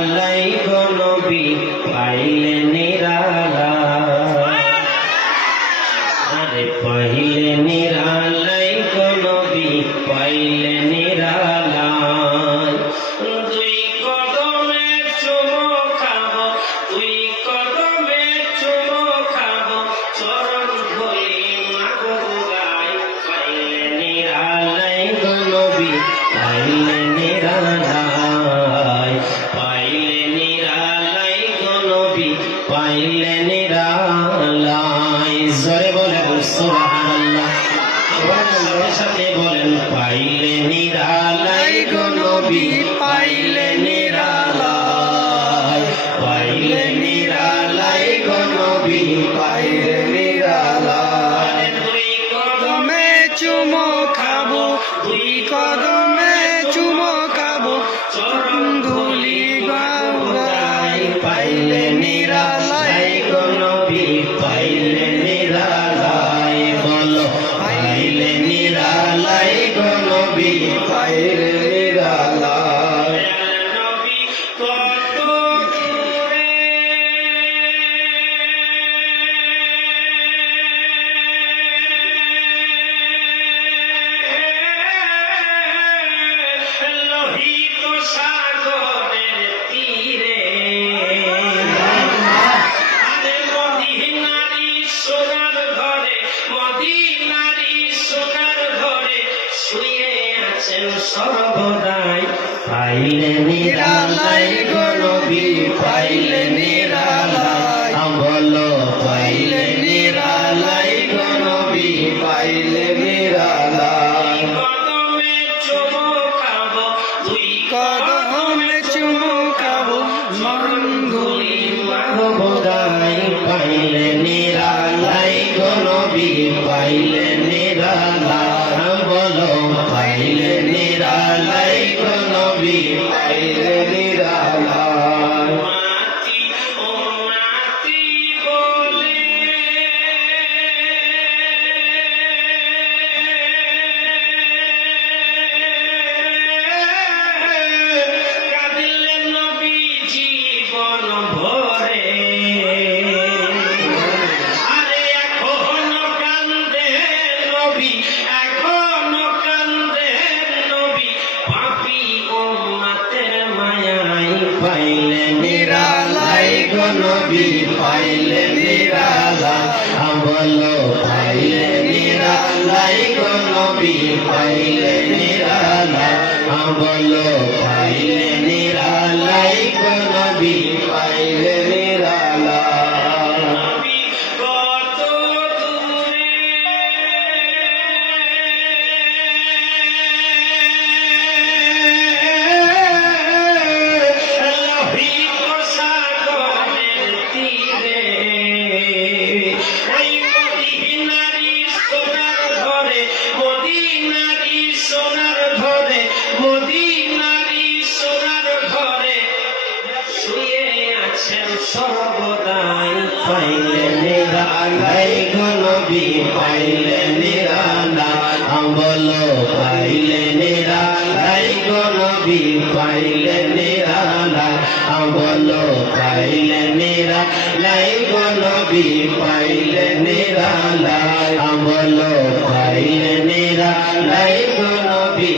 নিরালাই গো নবী পাইলে নিরালাই আরে পাইলে নিরালাই গো নবী পাইলে নিরালাই দুই কদমে চুমো খাবো দুই কদমে চুমো খাবো চরণ ধরি মাগো গাই পাইলে নিরালাই গো নবী পাইলে নিরালাই পাইলে নিরালাই গো নবী পাইলে নিরালাই জোরে বলে সুবহানাল্লাহ আওয়াজের সাথে বলেন পাইলে নিরালাই গো নবী পাইলে নিরালাই পাইলে নিরালাই গো নবী পাইলে নিরালাই দুই কদমে চুমো খাবো দুই কদমে চুমো খাবো চরণ ধুলি গাওয়াই পাইলে নিরালাই গো নবী পাইলে নিরালাই বলো পাইলে নিরালাই গো নবী পাইলে নিরালাই নবী কত দূরে লোহিত সাগরের তীরে আরে মদিনারি সোনার ঘরে মদিনারি সোনার ঘরে শুয়ে আছেন সর্বদাই পাইলে নিরালাই গো নবী পাইলে নিরালাই বলো পাইলে নিরালাই গো নবী পাইলে নিরালাই কদমে চুমো খাবো দুই কদমে চুমো খাবো মঙ্গলি মাগো গাই পাইলে নিরালাই গো নবী পাইলে নিরালাই বলো পাইলে নিরালাই গো নবী পাইলে নিরালাই মাটি ও মাটি বলে কাঁদিলেন নবী জীবন ভরে আরে এখনো কান্দে নবী এখনো কান্দে নবী পাপী উম্মতের মায়ায় পাইলে নিরালাই গো নবী পাইলে নিরালাই বলো পাইলে নিরালাই গো নবী পাইলে নিরালাই বলো পাইলে নিরালাই গো নবী পাইলে নিরালাই নবী কত দূরে লোহিত সাগরের তীরে ওই মদিনারি সোনার ঘরে মদিনারি সোনার ঘরে মদিনারি সোনার ঘরে শুয়ে আছেন সর্বদাই পাইলে নিরালাই গো নবী পাইলে নিরালাই বলো পাইলে নিরালাই গো নবী পাইলে নিরালাই বলো পাইলে নিরালাই গো নবী পাইলে নিরালাই বলো পাইলে নিরালাই গো নবী